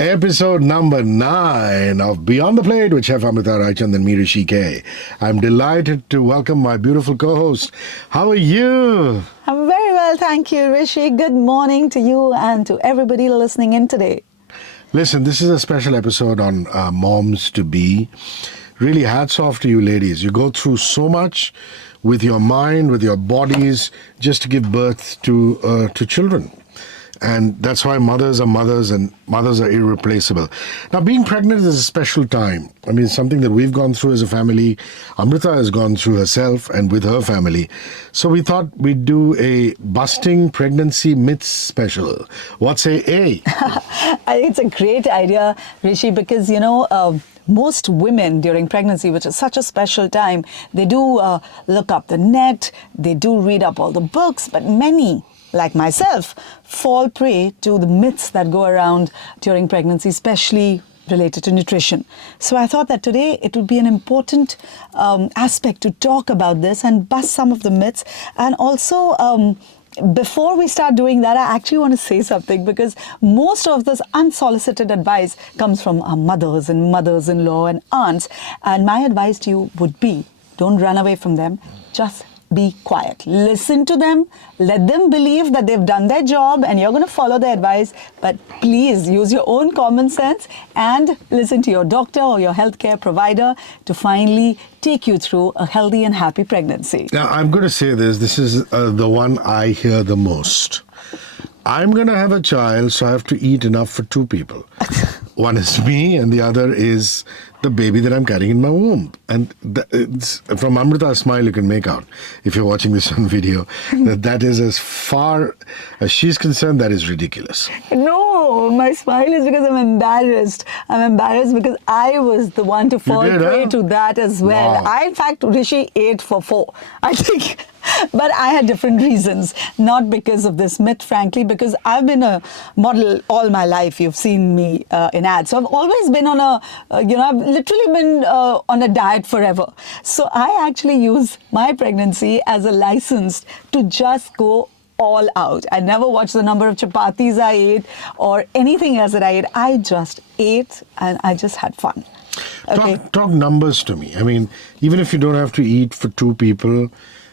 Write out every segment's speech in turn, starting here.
Episode number 9 of Beyond the Plate with Chef Amrita Raichand and Hrishi K. I'm delighted to welcome my beautiful co-host. How are you? I'm very well, thank you, Rishi. Good morning to you and to everybody listening in today. Listen, this is a special episode on moms-to-be. Really, hats off to you ladies. You go through so much with your mind, with your bodies, just to give birth to children. And that's why mothers are mothers and mothers are irreplaceable. Now, being pregnant is a special time. I mean, something that we've gone through as a family. Amrita has gone through herself and with her family. So we thought we'd do a busting pregnancy myths special. What say A? I think it's a great idea, Rishi, because, most women during pregnancy, which is such a special time, they do look up the net, they do read up all the books, but many, like myself, fall prey to the myths that go around during pregnancy, especially related to nutrition. So I thought that today it would be an important aspect to talk about this and bust some of the myths. And also, before we start doing that, I actually want to say something, because most of this unsolicited advice comes from our mothers and mothers-in-law and aunts. And my advice to you would be, don't run away from them. Just be quiet. Listen to them. Let them believe that they've done their job and you're going to follow their advice. But please use your own common sense and listen to your doctor or your healthcare provider to finally take you through a healthy and happy pregnancy. Now, I'm going to say this. This is the one I hear the most. I'm going to have a child, so I have to eat enough for 2 people. One is me and the other is the baby that I'm carrying in my womb. And it's, from Amrita's smile, you can make out, if you're watching this on video, that is, as far as she's concerned, that is ridiculous. No, my smile is because I'm embarrassed. I'm embarrassed because I was the one to fall prey to that as well. Wow. I, in fact, Rishi ate for 4, I think. But I had different reasons, not because of this myth, frankly, because I've been a model all my life. You've seen me in ads. So I've always been on I've literally been on a diet forever. So I actually use my pregnancy as a license to just go all out. I never watched the number of chapatis I ate or anything else that I ate. I just ate and I just had fun. Okay. Talk numbers to me. I mean, even if you don't have to eat for 2 people,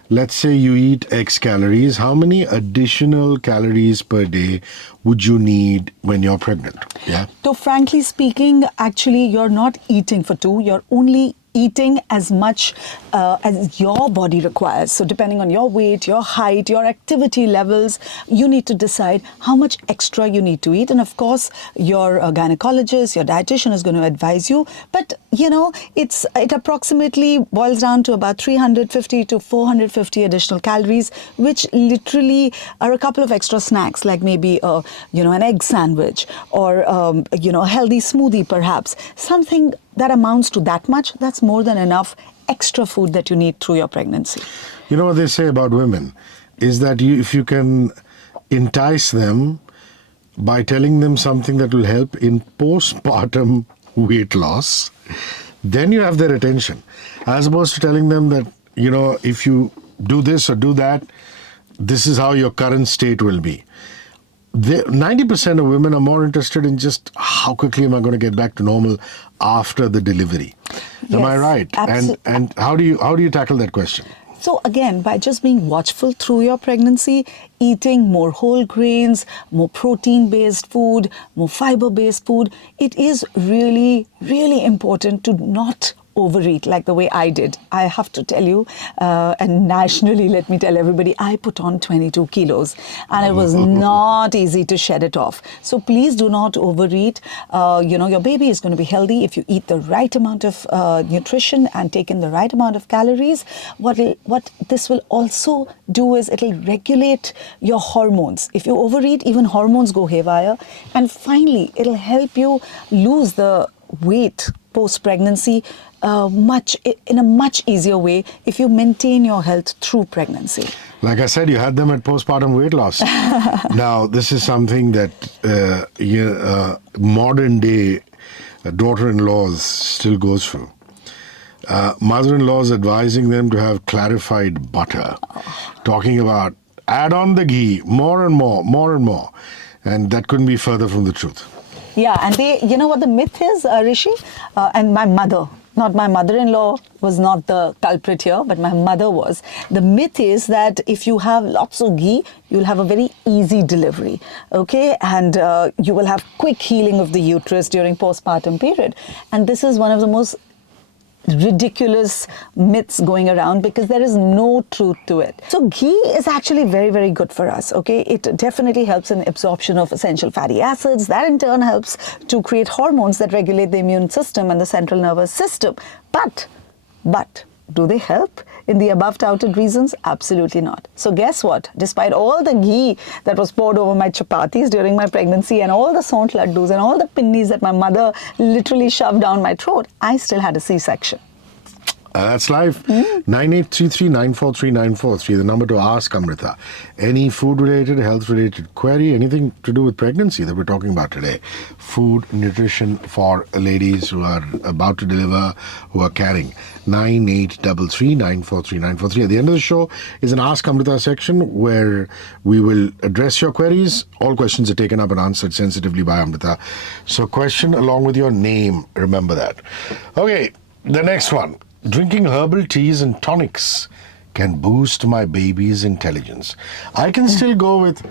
let's say you eat X calories, how many additional calories per day would you need when you're pregnant? Yeah. So frankly speaking, actually, you're not eating for 2. You're only eating as much as your body requires. So depending on your weight, your height, your activity levels, you need to decide how much extra you need to eat. And of course, your gynecologist, your dietitian is going to advise you. But, it approximately boils down to about 350 to 450 additional calories, which literally are a couple of extra snacks, like maybe, an egg sandwich or, a healthy smoothie, perhaps. Something that amounts to that much, that's more than enough extra food that you need through your pregnancy. You know what they say about women is that if you can entice them by telling them something that will help in postpartum weight loss, then you have their attention. As opposed to telling them that, if you do this or do that, this is how your current state will be. 90% of women are more interested in just how quickly am I going to get back to normal after the delivery. Am I right? And how do you tackle that question? So again, by just being watchful through your pregnancy, eating more whole grains, more protein-based food, more fiber-based food, it is really, really important to not overeat like the way I did. I have to tell you, and nationally, let me tell everybody, I put on 22 kilos and it was not easy to shed it off. So please do not overeat. Your baby is going to be healthy if you eat the right amount of nutrition and take in the right amount of calories. What this will also do is it'll regulate your hormones. If you overeat, even hormones go haywire. And finally, it'll help you lose the weight post-pregnancy in a much easier way if you maintain your health through pregnancy. Like I said, you had them at postpartum weight loss. Now, this is something that modern day daughter-in-laws still goes through. Mother-in-laws advising them to have clarified butter, talking about add on the ghee, more and more, more and more. And that couldn't be further from the truth. Yeah, and you know what the myth is, Rishi? And my mother, not my mother-in-law was not the culprit here, but my mother was. The myth is that if you have lots of ghee, you'll have a very easy delivery, okay? And you will have quick healing of the uterus during postpartum period. And this is one of the most ridiculous myths going around because there is no truth to it. So ghee is actually very, very good for us, okay? It definitely helps in absorption of essential fatty acids. That in turn helps to create hormones that regulate the immune system and the central nervous system. But, do they help in the above touted reasons? Absolutely not. So guess what? Despite all the ghee that was poured over my chapatis during my pregnancy and all the sont laddus and all the pinnis that my mother literally shoved down my throat, I still had a C-section. That's life. 9833943943, the number to ask Amrita. Any food-related, health-related query, anything to do with pregnancy that we're talking about today. Food, nutrition for ladies who are about to deliver, who are carrying. 9833943943. At the end of the show is an Ask Amrita section where we will address your queries. All questions are taken up and answered sensitively by Amrita. So question along with your name. Remember that. Okay, the next one. Drinking herbal teas and tonics can boost my baby's intelligence. I can still go with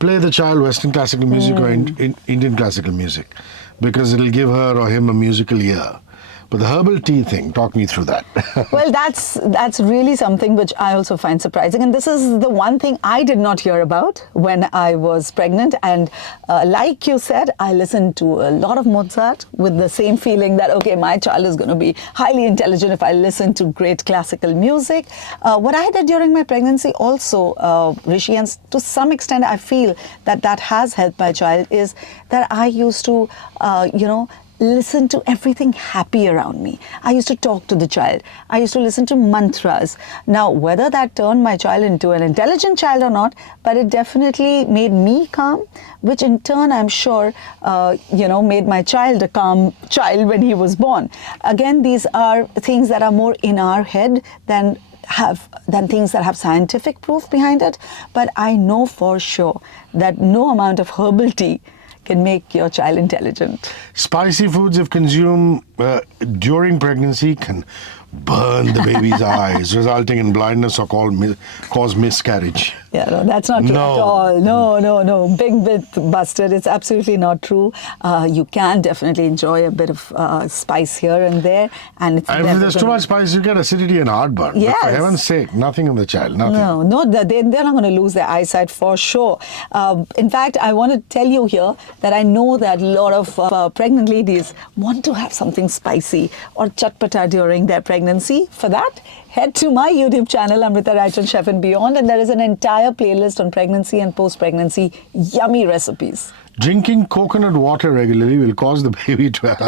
play the child Western classical music or Indian classical music because it'll give her or him a musical ear. But the herbal tea thing, talk me through that. Well, that's really something which I also find surprising. And this is the one thing I did not hear about when I was pregnant. And like you said, I listened to a lot of Mozart with the same feeling that, okay, my child is going to be highly intelligent if I listen to great classical music. What I did during my pregnancy also, Rishi, and to some extent I feel that has helped my child, is that I used to, listen to everything happy around me. I used to talk to the child. I used to listen to mantras. Now, whether that turned my child into an intelligent child or not, but it definitely made me calm, which in turn, I'm sure, made my child a calm child when he was born. Again, these are things that are more in our head than things that have scientific proof behind it. But I know for sure that no amount of herbal tea can make your child intelligent. Spicy foods, if consumed during pregnancy, can burn the baby's eyes, resulting in blindness or cause miscarriage. Yeah, no, that's not true at all. No. Big myth busted. It's absolutely not true. You can definitely enjoy a bit of spice here and there. And if there's too much spice, you get acidity and heartburn. Yes. But for heaven's sake, nothing on the child, nothing. No, they're not going to lose their eyesight for sure. In fact, I want to tell you here that I know that a lot of pregnant ladies want to have something spicy or chatpata during their pregnancy. For that, head to my YouTube channel, Amrita Raichand Chef and Beyond, and there is an entire playlist on pregnancy and post-pregnancy yummy recipes. Drinking coconut water regularly will cause the baby to have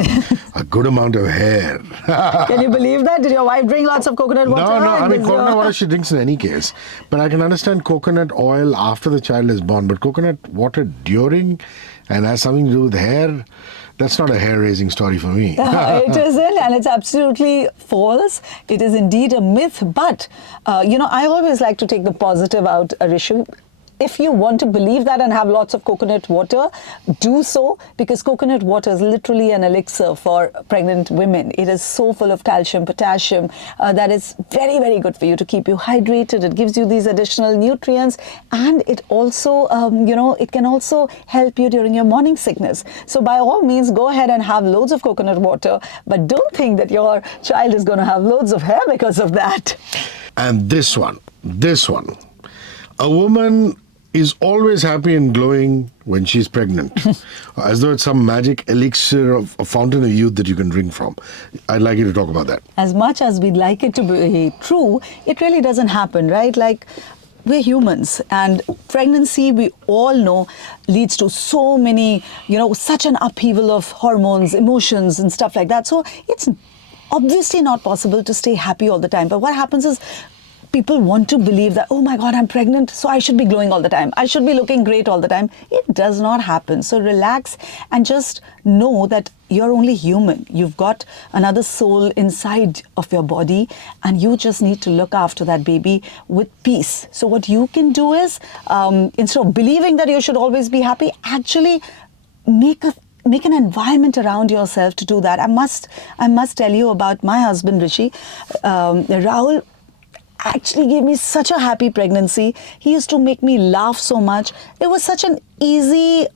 a good amount of hair. Can you believe that? Did your wife drink lots of coconut water? No, I mean, coconut water she drinks in any case. But I can understand coconut oil after the child is born. But coconut water during and has something to do with hair, that's not a hair-raising story for me. It isn't, and it's absolutely false. It is indeed a myth. But, I always like to take the positive out, Rishi. If you want to believe that and have lots of coconut water, do so, because coconut water is literally an elixir for pregnant women. It is so full of calcium, potassium, that is very, very good for you to keep you hydrated. It gives you these additional nutrients, and it also, it can also help you during your morning sickness. So by all means, go ahead and have loads of coconut water, but don't think that your child is going to have loads of hair because of that. And this one, a woman is always happy and glowing when she's pregnant, as though it's some magic elixir of a fountain of youth that you can drink from. I'd like you to talk about that. As much as we'd like it to be true, it really doesn't happen, right? Like, we're humans, and pregnancy, we all know, leads to so many, such an upheaval of hormones, emotions, and stuff like that. So it's obviously not possible to stay happy all the time. But what happens is, people want to believe that, oh my God, I'm pregnant, so I should be glowing all the time. I should be looking great all the time. It does not happen. So relax and just know that you're only human. You've got another soul inside of your body, and you just need to look after that baby with peace. So what you can do is, instead of believing that you should always be happy, actually make a make an environment around yourself to do that. I must tell you about my husband Rishi. Rahul actually gave me such a happy pregnancy. He used to make me laugh so much. It was such an easy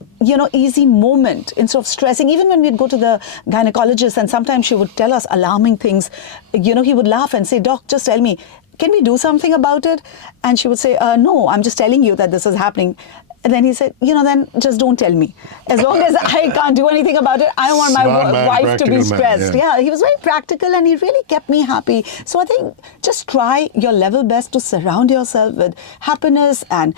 moment instead of stressing. Even when we'd go to the gynecologist and sometimes she would tell us alarming things, he would laugh and say, "Doc, just tell me, can we do something about it?" And she would say, "No, I'm just telling you that this is happening." And then he said, then just don't tell me. As long as I can't do anything about it, I don't want my Smart man, wife to be practical man, stressed. yeah. He was very practical and he really kept me happy. So I think just try your level best to surround yourself with happiness and,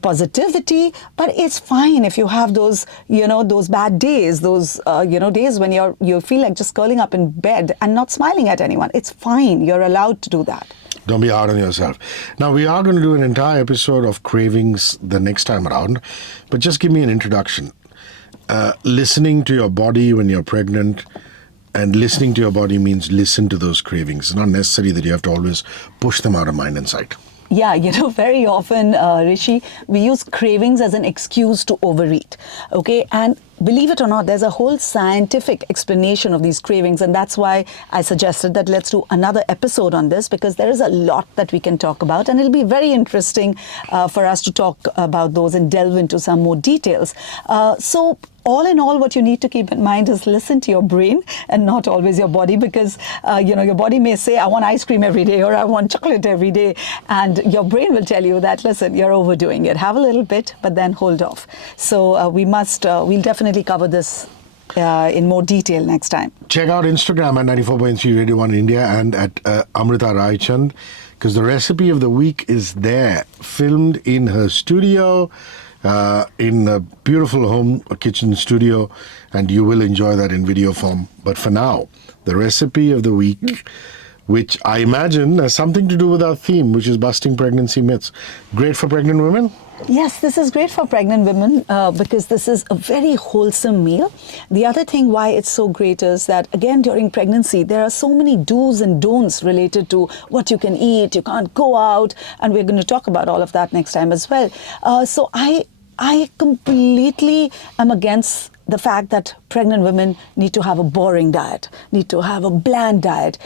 positivity. But it's fine if you have those, those bad days, those, days when you feel like just curling up in bed and not smiling at anyone. It's fine. You're allowed to do that. Don't be hard on yourself. Now, we are going to do an entire episode of cravings the next time around, but just give me an introduction. Listening to your body when you're pregnant, and listening to your body means listen to those cravings. It's not necessary that you have to always push them out of mind and sight. Yeah, very often, Rishi, we use cravings as an excuse to overeat. Okay, and believe it or not, there's a whole scientific explanation of these cravings, and that's why I suggested that let's do another episode on this, because there is a lot that we can talk about, and it'll be very interesting for us to talk about those and delve into some more details. So all in all, what you need to keep in mind is listen to your brain and not always your body, because your body may say, "I want ice cream every day," or "I want chocolate every day," and your brain will tell you that, listen, you're overdoing it. Have a little bit, but then hold off. So we'll definitely cover this in more detail next time. Check out Instagram at 94.3 Radio 1 India and at Amrita Raichand, because the recipe of the week is there, filmed in her studio, in a beautiful home kitchen studio, and you will enjoy that in video form. But for now, the recipe of the week, which I imagine has something to do with our theme, which is busting pregnancy myths. Great for pregnant women? Yes, this is great for pregnant women because this is a very wholesome meal. The other thing why it's so great is that, again, during pregnancy, there are so many do's and don'ts related to what you can eat, you can't go out, and we're going to talk about all of that next time as well. So I completely am against the fact that pregnant women need to have a boring diet, need to have a bland diet.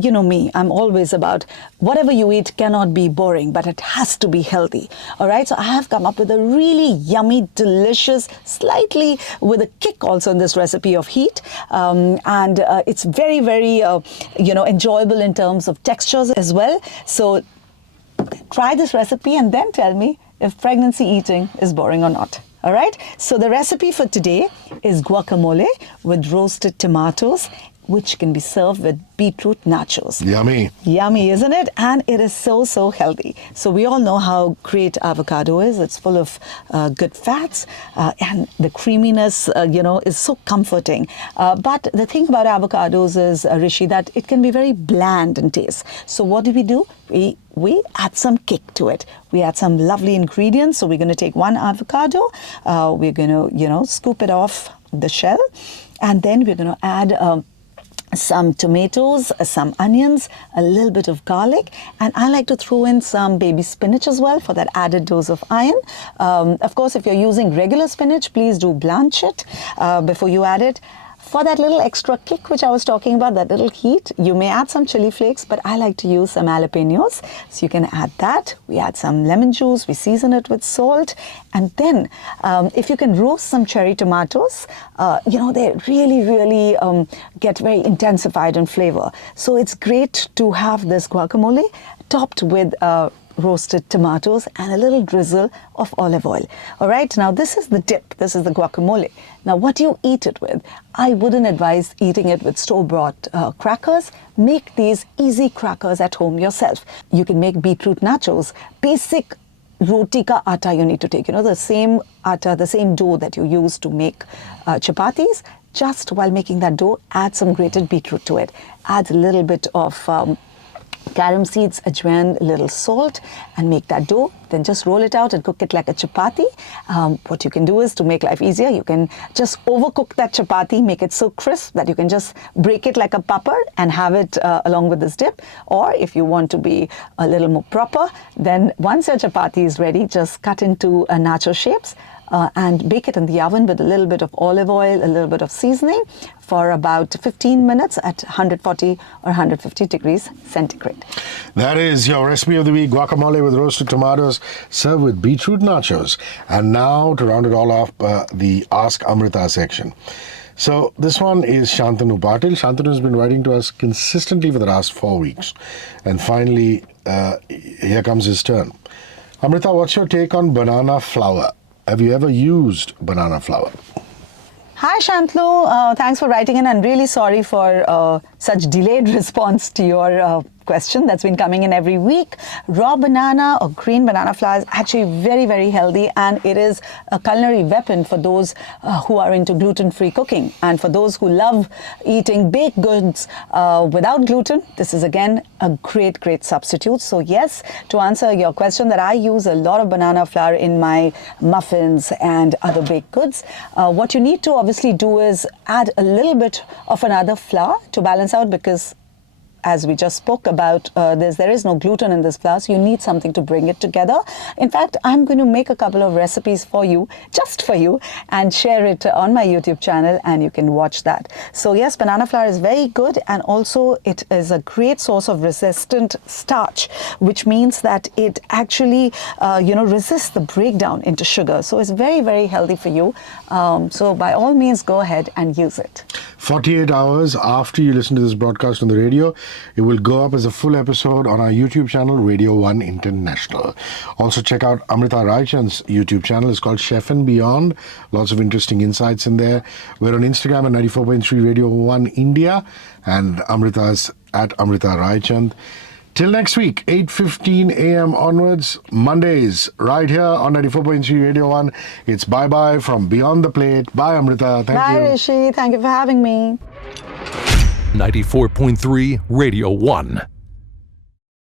You know me, I'm always about whatever you eat cannot be boring, but it has to be healthy. All right, so I have come up with a really yummy, delicious, slightly with a kick also in this recipe of heat. And it's very, very, enjoyable in terms of textures as well. So try this recipe and then tell me if pregnancy eating is boring or not. All right, so the recipe for today is guacamole with roasted tomatoes, which can be served with beetroot nachos. Yummy. Yummy, isn't it? And it is so, so healthy. So we all know how great avocado is. It's full of good fats and the creaminess, is so comforting. But the thing about avocados is, Rishi, that it can be very bland in taste. So what do? We add some kick to it. We add some lovely ingredients. So we're going to take one avocado. We're going to, scoop it off the shell. And then we're going to add some tomatoes, some onions, a little bit of garlic, and I like to throw in some baby spinach as well for that added dose of iron. Of course, if you're using regular spinach, please do blanch it before you add it. For that little extra kick which I was talking about, that little heat, you may add some chili flakes, but I like to use some jalapenos. So you can add that. We add some lemon juice. We season it with salt. And then if you can roast some cherry tomatoes, they really, really get very intensified in flavor. So it's great to have this guacamole topped with roasted tomatoes and a little drizzle of olive oil. All right, now this is the dip. This is the guacamole. Now, what do you eat it with? I wouldn't advise eating it with store-bought crackers. Make these easy crackers at home yourself. You can make beetroot nachos. Basic roti ka atta you need to take. The same atta, the same dough that you use to make chapatis. Just while making that dough, add some grated beetroot to it. Add a little bit of carom seeds, ajwain, a little salt, and make that dough. Then just roll it out and cook it like a chapati. What you can do is, to make life easier, you can just overcook that chapati, make it so crisp that you can just break it like a papad and have it along with this dip. Or if you want to be a little more proper, then once your chapati is ready, just cut into nacho shapes, and bake it in the oven with a little bit of olive oil, a little bit of seasoning for about 15 minutes at 140 or 150 degrees centigrade. That is your recipe of the week, guacamole with roasted tomatoes served with beetroot nachos. And now to round it all off, the Ask Amrita section. So this one is Shantanu Patil. Shantanu has been writing to us consistently for the last 4 weeks. And finally, here comes his turn. Amrita, what's your take on banana flour? Have you ever used banana flour? Hi Shantanu, thanks for writing in, and really sorry for such delayed response to your question that's been coming in every week. Raw banana or green banana flour is actually very, very healthy, and it is a culinary weapon for those who are into gluten-free cooking. And for those who love eating baked goods without gluten, this is again a great, great substitute. So yes, to answer your question, that I use a lot of banana flour in my muffins and other baked goods. What you need to obviously do is add a little bit of another flour to balance out, because as we just spoke about, there is no gluten in this flour, so you need something to bring it together. In fact, I'm going to make a couple of recipes for you, just for you, and share it on my YouTube channel, and you can watch that. So yes, banana flour is very good, and also it is a great source of resistant starch, which means that it actually, resists the breakdown into sugar. So it's very, very healthy for you. So by all means, go ahead and use it. 48 hours after you listen to this broadcast on the radio, it will go up as a full episode on our YouTube channel, Radio 1 International. Also check out Amrita Raichand's YouTube channel. It's called Chef and Beyond. Lots of interesting insights in there. We're on Instagram at 94.3 Radio 1 India, and Amrita's at Amrita Raichand. Till next week, 8:15 a.m. onwards, Mondays, right here on 94.3 Radio 1. It's bye-bye from Beyond the Plate. Bye, Amrita. Thank you. Bye, Rishi. Thank you for having me. 94.3 Radio 1.